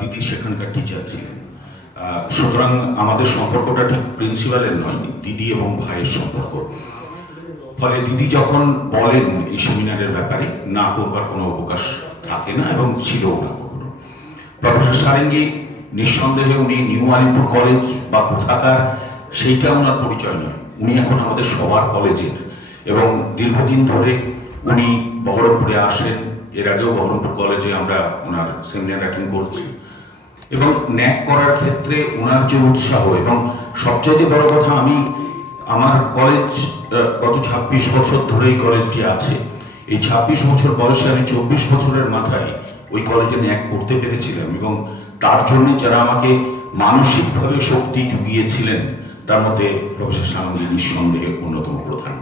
দিদি সেখানকার টিচার ছিলেন। সুতরাং আমাদের সম্পর্কটা ঠিক প্রিন্সিপালের নয়, দিদি এবং ভাইয়ের সম্পর্ক। ফলে দিদি যখন বলেন এই সেমিনারের ব্যাপারে, না করবার কোনো অবকাশ থাকে না এবং ছিলও না কখনো। প্রফেসর সারেঙ্গী নিঃসন্দেহে উনি নিউ আলিপুর কলেজ বা কোথাকার সেইটা ওনার পরিচয় নয়, উনি এখন আমাদের সবার কলেজের, এবং দীর্ঘদিন ধরে উনি বহরমপুরে আসেন। এর আগেও বহরমপুর কলেজে আমরা ওনার সেমিনার অ্যাটেন্ড করেছি, এবং ন্যাক করার ক্ষেত্রে ওনার যে উৎসাহ, এবং সবচাইতে বড় কথা, আমি আমার কলেজ গত 26 বছর ধরে এই কলেজটি আছে। এই 26 বছর বয়সে আমি 24 বছরের মাথায় ওই কলেজে ন্যাক করতে পেরেছিলাম, এবং তার জন্য যারা আমাকে মানসিকভাবে শক্তি জুগিয়েছিলেন তার মধ্যে প্রফেসর সারেঙ্গী নিঃসন্দেহে অন্যতম প্রধান।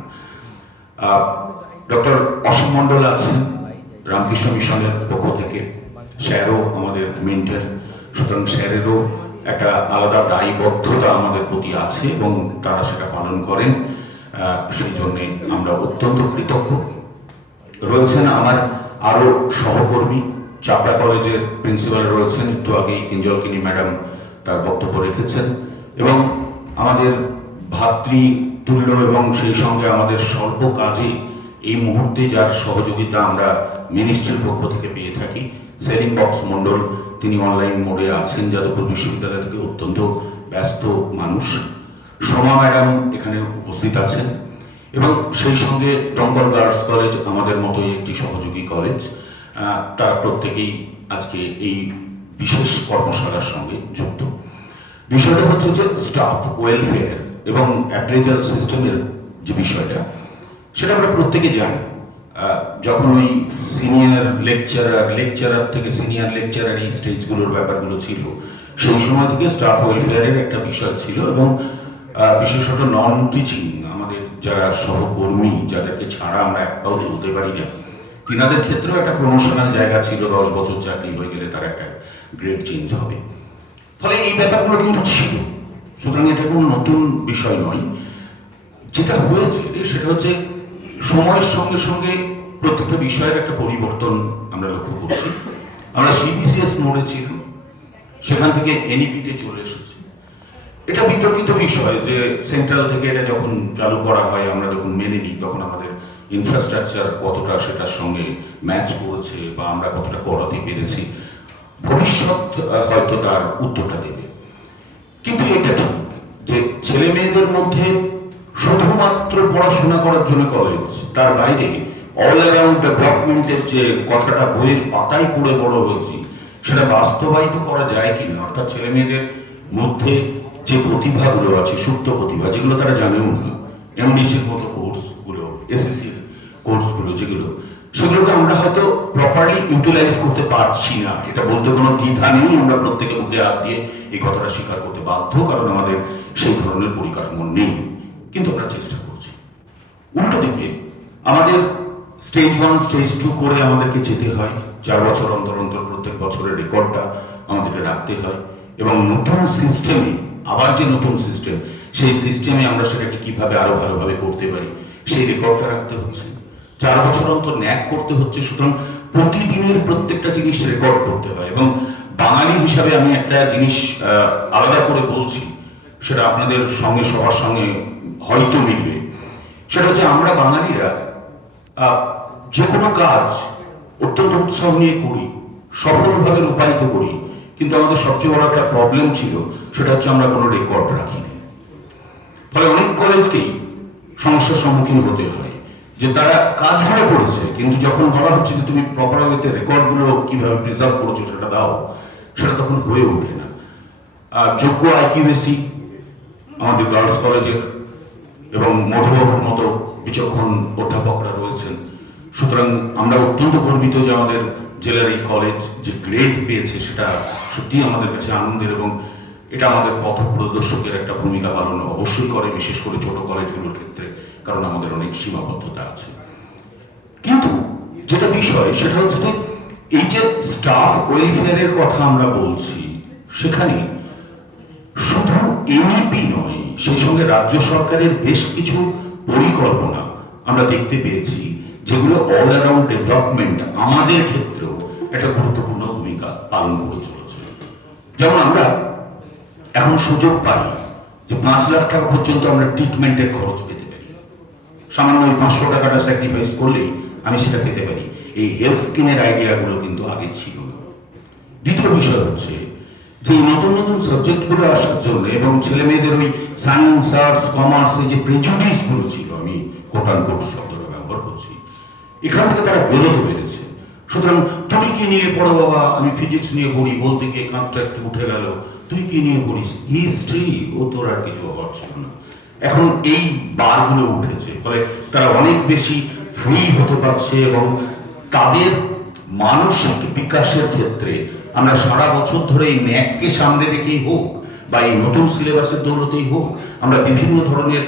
ডক্টর অসীম মণ্ডল আছেন রামকৃষ্ণ মিশনের পক্ষ থেকে, স্যারও আমাদের মেন্টর। সুতরাং স্যারেরও একটা আলাদা দায়বদ্ধতা আমাদের প্রতি আছে এবং তারা সেটা পালন করেন, সেই জন্যে আমরা অত্যন্ত কৃতজ্ঞ। রয়েছেন আমার আরো সহকর্মী, চাপড়া কলেজের প্রিন্সিপাল রয়েছেন, একটু আগেই কিঞ্জলকিনী ম্যাডাম তার বক্তব্য রেখেছেন, এবং আমাদের ভাতৃতুল্য এবং সেই সঙ্গে আমাদের স্বল্প কাজে এই মুহূর্তে যার সহযোগিতা আমরা মিনিস্ট্রির পক্ষ থেকে পেয়ে থাকি, সেলিম বক্স মণ্ডল, তিনি অনলাইন মোডে আছেন যাদবপুর বিশ্ববিদ্যালয় থেকে, অত্যন্ত ব্যস্ত মানুষ। সোমা ম্যাডাম এখানে উপস্থিত আছেন, এবং সেই সঙ্গে দমকল গার্লস কলেজ আমাদের মতোই একটি সহযোগী কলেজ, তারা প্রত্যেকেই আজকে এই বিশেষ কর্মশালার সঙ্গে যুক্ত। বিষয়টা হচ্ছে যে স্টাফ ওয়েলফেয়ার এবং অ্যাপ্রেজাল সিস্টেমের যে বিষয়টা, সেটা আমরা প্রত্যেকে জানি। যখন ওই সিনিয়র লেকচারার থেকে সিনিয়র লেকচারার এই স্টেজগুলোর ব্যাপারগুলো ছিল, সেই সময় থেকে স্টাফ ওয়েলফেয়ারের একটা বিষয় ছিল, এবং বিশেষত নন টিচিং আমাদের যারা সহকর্মী, যাদেরকে ছাড়া আমরা এক পাও চলতে পারি না, তিনাদের ক্ষেত্রেও একটা প্রমোশনাল জায়গা ছিল। 10 বছর চাকরি হয়ে গেলে তার একটা গ্রেড চেঞ্জ হবে। ফলে এই ব্যাপারগুলো কিন্তু ছিল, সুতরাং এটা কোনো নতুন বিষয় নয়। যেটা হয়েছে সেটা হচ্ছে সময়ের সঙ্গে সঙ্গে প্রত্যেকটা বিষয়ের একটা পরিবর্তন আমরা লক্ষ্য করছি। আমরা সিবিসিএস মোডে ছিলাম, সেখান থেকে এনইপিতে চলে এসেছি। এটা বিতর্কিত বিষয় যে সেন্ট্রাল থেকে এটা যখন চালু করা হয়, আমরা যখন মেনে নিই, তখন আমাদের ইনফ্রাস্ট্রাকচার কতটা সেটার সঙ্গে ম্যাচ করেছে বা আমরা কতটা করাতে পেরেছি, ভবিষ্যৎ হয়তো তার উত্তরটা দেবে। কিন্তু এটা ঠিক যে ছেলে মেয়েদের মধ্যে শুধুমাত্র পড়াশোনা করার জন্য কলেজ, তার বাইরে অল অ্যারাউন্ড ডেভেলপমেন্টের যে কথাটা বইয়ের পাতায় পড়ে বড় হয়েছি, সেটা বাস্তবায়িত করা যায় কিনা, অর্থাৎ ছেলে মেয়েদের মধ্যে যে প্রতিভাগুলো আছে, সুপ্ত প্রতিভা, যেগুলো তারা জানেও না, এমডিসির মতো কোর্সগুলো, এসএসসির কোর্সগুলো যেগুলো, সেগুলোকে আমরা হয়তো প্রপারলি ইউটিলাইজ করতে পারছি না। এটা বলতে কোনো দ্বিধা নেই, আমরা প্রত্যেকে বুকে হাত দিয়ে এই কথাটা স্বীকার করতে বাধ্য, কারণ আমাদের সেই ধরনের পরিকাঠামো নেই, কিন্তু আমরা চেষ্টা করছি। উল্টো দিকে আমাদের স্টেজ 1 স্টেজ 2 করে আমাদেরকে যেতে হয়, 4 বছর অন্তর অন্তর প্রত্যেক বছরের রেকর্ডটা আমাদেরকে রাখতে হয়, এবং নতুন সিস্টেমে, আবার যে নতুন সিস্টেম, সেই সিস্টেমে আমরা সেটাকে কিভাবে আরো ভালোভাবে করতে পারি সেই রেকর্ডটা রাখতে হচ্ছে। 4 বছর অন্তর ন্যাক করতে হচ্ছে, সুতরাং প্রতিদিনের প্রত্যেকটা জিনিস রেকর্ড করতে হয়। এবং বাঙালি হিসাবে আমি একটা জিনিস আলাদা করে বলছি, সেটা আপনাদের সঙ্গে সবার সঙ্গে হয়তো মিলবে, সেটা হচ্ছে আমরা বাঙালিরা যে কোনো কাজ অত্যন্ত উৎসাহ নিয়ে করি, সফলভাবে রূপায়িত করি, কিন্তু আমাদের সবচেয়ে বড় একটা প্রবলেম ছিল, সেটা হচ্ছে আমরা কোনো রেকর্ড রাখিনি। ফলে অনেক কলেজকেই সমস্যার সম্মুখীন হতে হয় যে তারা কাজগুলো করেছে, কিন্তু যখন বলা হচ্ছে যে তুমি প্রপার ওয়েতে রেকর্ডগুলো কিভাবে প্রিজার্ভ করেছো সেটা দাও, সেটা তখন হয়ে ওঠে না। যোগ্য আইকিউএসি আমাদের গার্লস কলেজের এবং মধুবাবুর মতো বিচক্ষণ অধ্যাপকরা রয়েছেন, সুতরাং আমরা অত্যন্ত গর্বিত যে আমাদের জেলার এই কলেজ যে গ্রেড পেয়েছে, সেটা সত্যি আমাদের কাছে আনন্দের, এবং এটা আমাদের পথ প্রদর্শকের একটা ভূমিকা পালন অবশ্যই করে, বিশেষ করে ছোট কলেজগুলোর ক্ষেত্রে, কারণ আমাদের অনেক সীমাবদ্ধতা আছে। কিন্তু যেটা বিষয় সেটা হচ্ছে যে এই যে স্টাফ ওয়েলফেয়ারের কথা আমরা বলছি, সেখানে শুধু এনইপি নয়, সেই সঙ্গে রাজ্য সরকারের বেশ কিছু পরিকল্পনা আমরা দেখতে পেয়েছি, যেগুলো অল অ্যারাউন্ড ডেভেলপমেন্ট আমাদের ক্ষেত্রেও একটা গুরুত্বপূর্ণ ভূমিকা পালন করে চলেছে। যেমন আমরা এখন সুযোগ পাই যে 5 লাখ টাকা পর্যন্ত আমরা ট্রিটমেন্টের খরচ পেতে পারি। সামান্য ওই 500 টাকাটা স্যাক্রিফাইস করলেই আমি সেটা পেতে পারি। এই হেলথ স্কিমের আইডিয়াগুলো কিন্তু আগে ছিল না। দ্বিতীয় বিষয় হচ্ছে যে নতুন নতুন সাবজেক্টগুলো আসার জন্য এবং ছেলে মেয়েদের ওই সায়েন্স, আর্টস, কমার্স, এই যে প্রেজুডিসগুলো ছিল, আমি কোট আন কোট শব্দটা ব্যবহার করছি, এখান থেকে তারা বেরোতে পেরেছে। সুতরাং তুমি কি নিয়ে পড়ো বাবা, আমি ফিজিক্স নিয়ে পড়ি বলতে গিয়ে কাঁধটা একটু উঠে গেল, তুই কি নিয়ে পড়িস, হিস্ট্রি, ও তোর আর কিছু অভাব ছিল না। এখন এই বারগুলো উঠেছে, ফলে তারা অনেক বেশি ফ্রি হতে পারছে এবং তাদের মানসিক বিকাশের ক্ষেত্রে আমরা সারা বছর ধরে এই ন্যাককে সামনে রেখেই হোক বা এই নতুন সিলেবাসের দৌলতেই হোক, আমরা বিভিন্ন ধরনের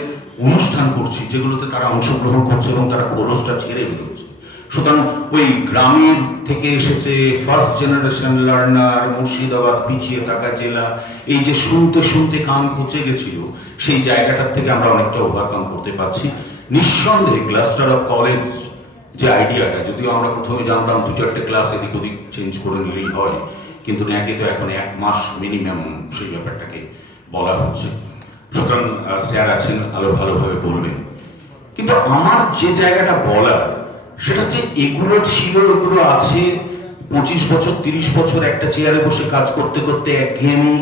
অনুষ্ঠান করছি যেগুলোতে তারা অংশগ্রহণ করছে এবং তারা খোলসটা ছেড়ে বেরোচ্ছে। সুতরাং ওই গ্রামের থেকে এসেছে ফার্স্ট জেনারেশন লার্নার, মুর্শিদাবাদ পিছিয়ে থাকা জেলা, এই যে শুনতে শুনতে কান পচে গেছিল, সেই জায়গাটার থেকে আমরা অনেকটা ওভারকাম করতে পারছি। নিঃসন্দেহে ক্লাস্টার অফ কলেজ যে আইডিয়াটা, যদিও আমরা প্রথমে জানতাম 2-4টে ক্লাস এদিক ওদিক চেঞ্জ করে নিলেই হয়, কিন্তু ন্যাকে তো এখন 1 মাস মিনিমাম সেই ব্যাপারটাকে বলা হচ্ছে। সুতরাং স্যার আছেন, আরো ভালোভাবে বলবেন। কিন্তু আমার যে জায়গাটা বলার সেটা হচ্ছে এগুলো ছিল, এগুলো আছে, 25 বছর 30 বছর একটা চেয়ারে বসে কাজ করতে করতে একঘেয়েমি,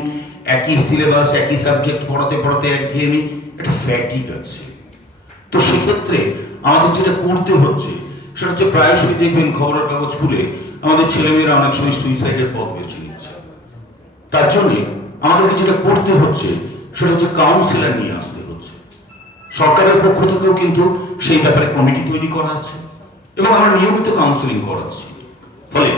একই সিলেবাস, একই সাবজেক্ট পড়াতে পড়াতে একঘেয়েমি, একটা ফ্যাটিক আছে। তো সেক্ষেত্রে আমাদের যেটা করতে হচ্ছে সেটা হচ্ছে, প্রায়শই দেখবেন খবরের কাগজ খুলে আমাদের ছেলেমেয়েরা অনেক সময় সুইসাইডের পথ বেছে নিচ্ছে। তার জন্য আমাদেরকে যেটা করতে হচ্ছে সেটা হচ্ছে কাউন্সিলর নিয়ে আসতে হচ্ছে। সরকারের পক্ষ থেকেও কিন্তু সেই ব্যাপারে কমিটি তৈরি করা আছে এবং আমরা নিয়মিত কাউন্সিলিং করাচ্ছি। ফলে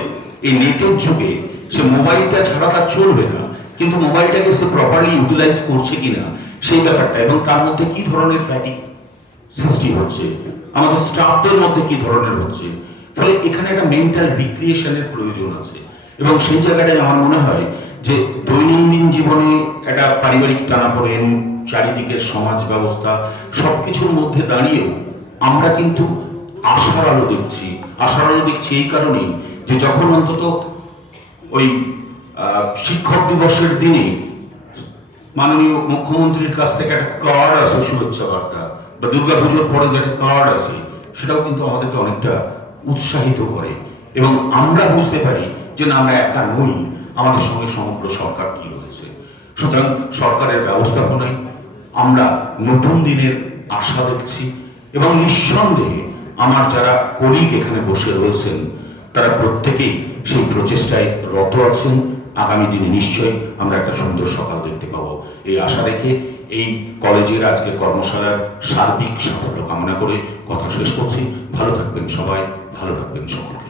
এই নেটের যুগে সে মোবাইলটা ছাড়া তার চলবে না, কিন্তু মোবাইলটাকে সে প্রপারলি ইউটিলাইজ করছে কিনা সেই ব্যাপারটা, এবং তার মধ্যে কি ধরনের ফ্যাটিক সৃষ্টি হচ্ছে, আমাদের স্টাফদের মধ্যে কি ধরনের হচ্ছে, ফলে এখানে একটা মেন্টাল রিক্রিয়েশনের প্রয়োজন আছে। এবং সেই জায়গাটায় আমার মনে হয় যে দৈনন্দিন জীবনে একটা পারিবারিক টানাপোড়েন, চারিদিকের সমাজ ব্যবস্থা, সবকিছুর মধ্যে দাঁড়িয়েও আমরা কিন্তু আশার আলো দেখছি। আশার আলো দেখছি এই কারণেই যে যখন অন্তত ওই শিক্ষক দিবসের দিনে মাননীয় মুখ্যমন্ত্রীর কাছ থেকে একটা কার্ড আসে, শুভেচ্ছা বার্তা, বা দুর্গাপুজোর পরে যে একটা কার্ড আসে, সেটাও কিন্তু আমাদেরকে অনেকটা উৎসাহিত করে এবং আমরা বুঝতে পারি যে না, আমরা একা নই, আমাদের সঙ্গে সমগ্র সরকারটি রয়েছে। সুতরাং সরকারের ব্যবস্থাপনায় আমরা নতুন দিনের আশা দেখছি এবং নিঃসন্দেহে আমার যারা কলিগ এখানে বসে রয়েছেন তারা প্রত্যেকেই সেই প্রচেষ্টায় রত আছেন। আগামী দিনে নিশ্চয়ই আমরা একটা সুন্দর সকাল দেখতে পাবো, এই আশা রেখে এই কলেজের আজকের কর্মশালার সার্বিক সাফল্য কামনা করে কথা শেষ করছি। ভালো থাকবেন সবাই, ভালো থাকবেন সকলকে।